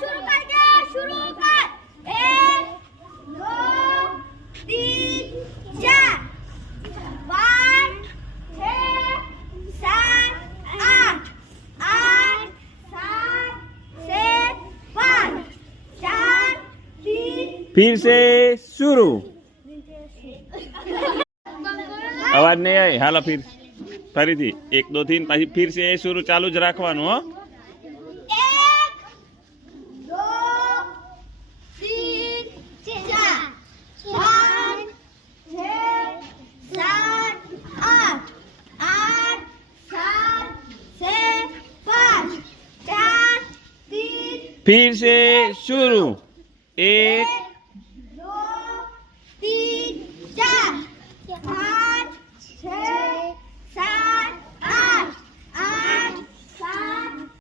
शुरू कर दे, शुरू कर। 1 2 3 4 5 6 7 8 8 7 6 5 4 3 फिर से शुरू। अवाज नहीं आई। हालो फिर फरी थी 1 2 3 पाછી फिर से शुरू चालू ज राखवानुं हो। 1 2 3 4 5 6 7 8 8 7 6 5 4 3 फिर से शुरू। 1